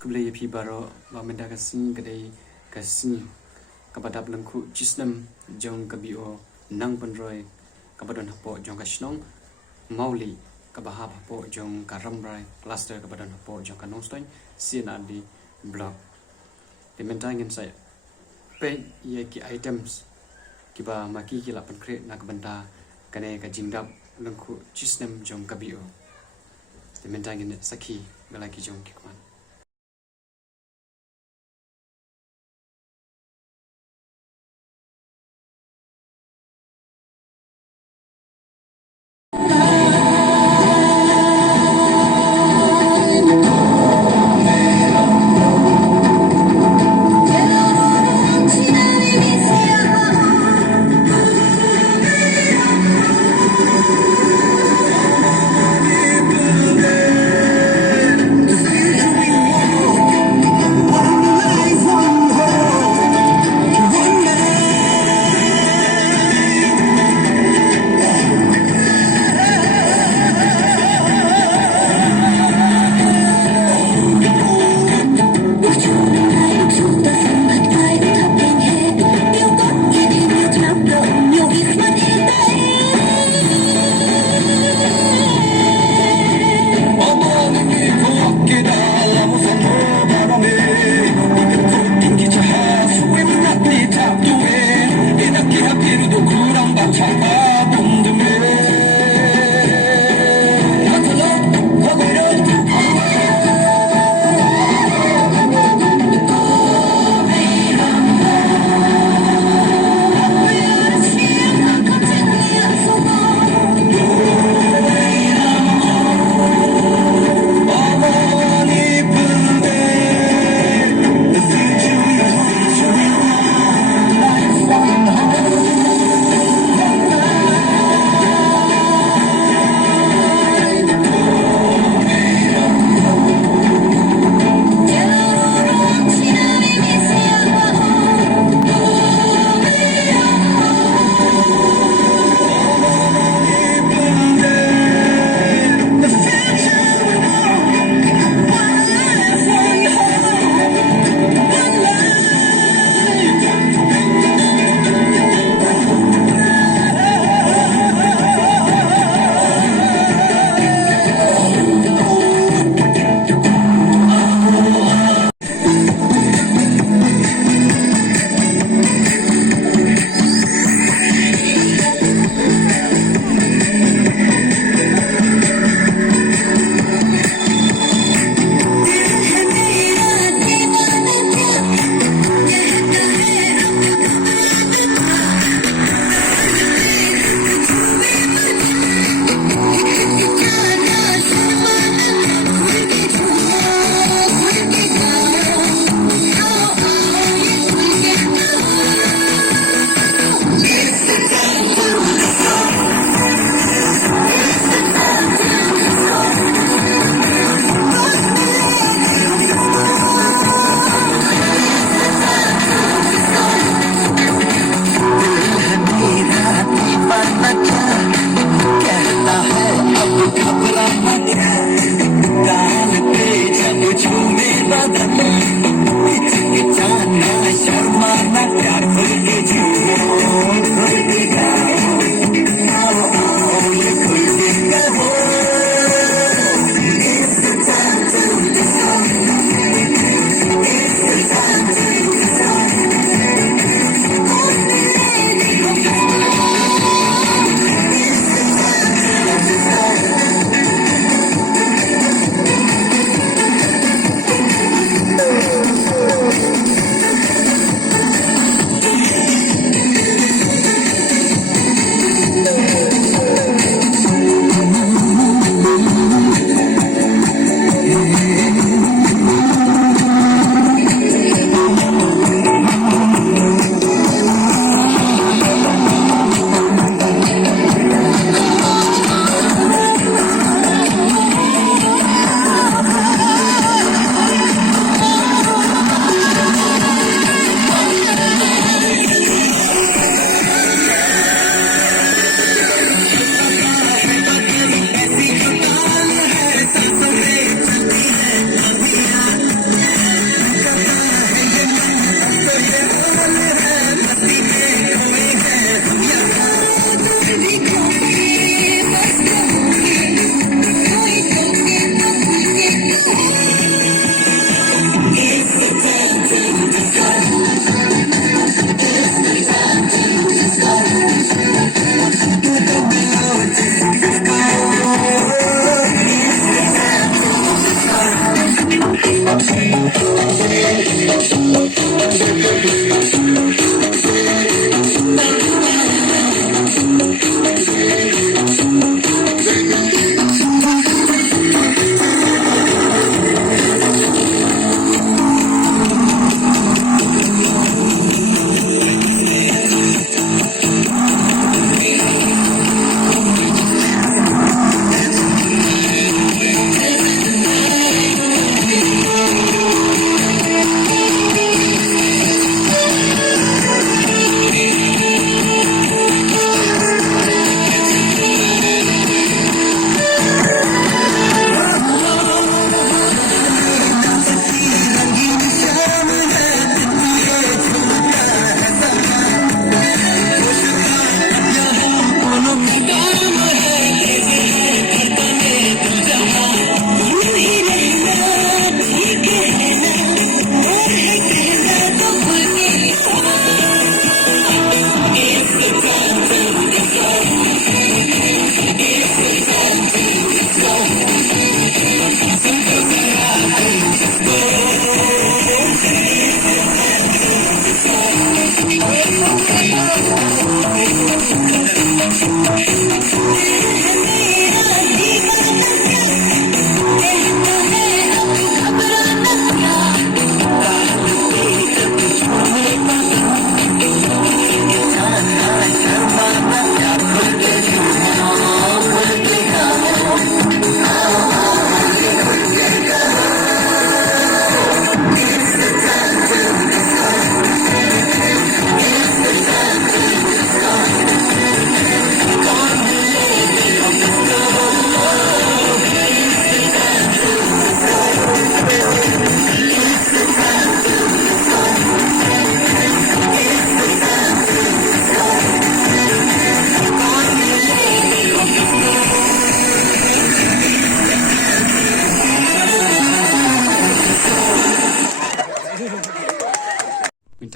Kublai pi baro ba menda kasing kadai kasing kabadap lengku cisnam jong kabio nang penroi kabadon hapo jong kasnong mauli kabahap hapo jong karamrai cluster kabadon hapo jong kanongstoin sina di blog dimentangin saya pe ye ki items kiba maki kila penkre nak benda kane ka jingdap lengku cisnam jong kabio dimentangin saki galaki jong kikman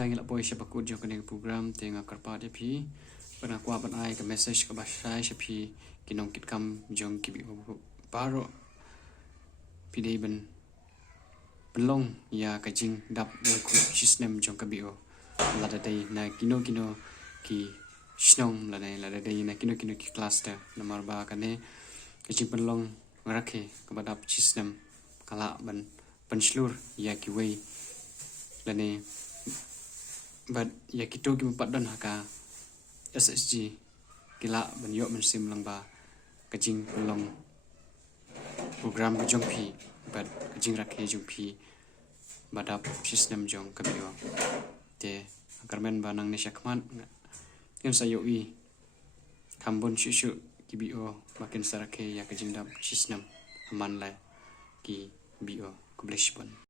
ngila boy siapa ku jo kene program tenga karpa de phi bana kwa ban ai ka message ka basai shapi kinong kit kam jong ki bi baro pidei ban belong ya ka jing dap le ku chisnem jong ka bio la da dai na kino ki shnong la dai na kino ki cluster nomor ba ka ne ka jing belong rakhe ka badap chisnem kala ban penslur ya ki wei la ne but ya kita ki padan haka SSG kila ban yo man sim lang ba kajing long program ko jong phi but kajing rakhe jong phi badap system jong kabio te karmen ba nang ne shakman yan sayo i kambon shu kibio makin sarakhe ya kajing dap system aman la ki bio kubleshpon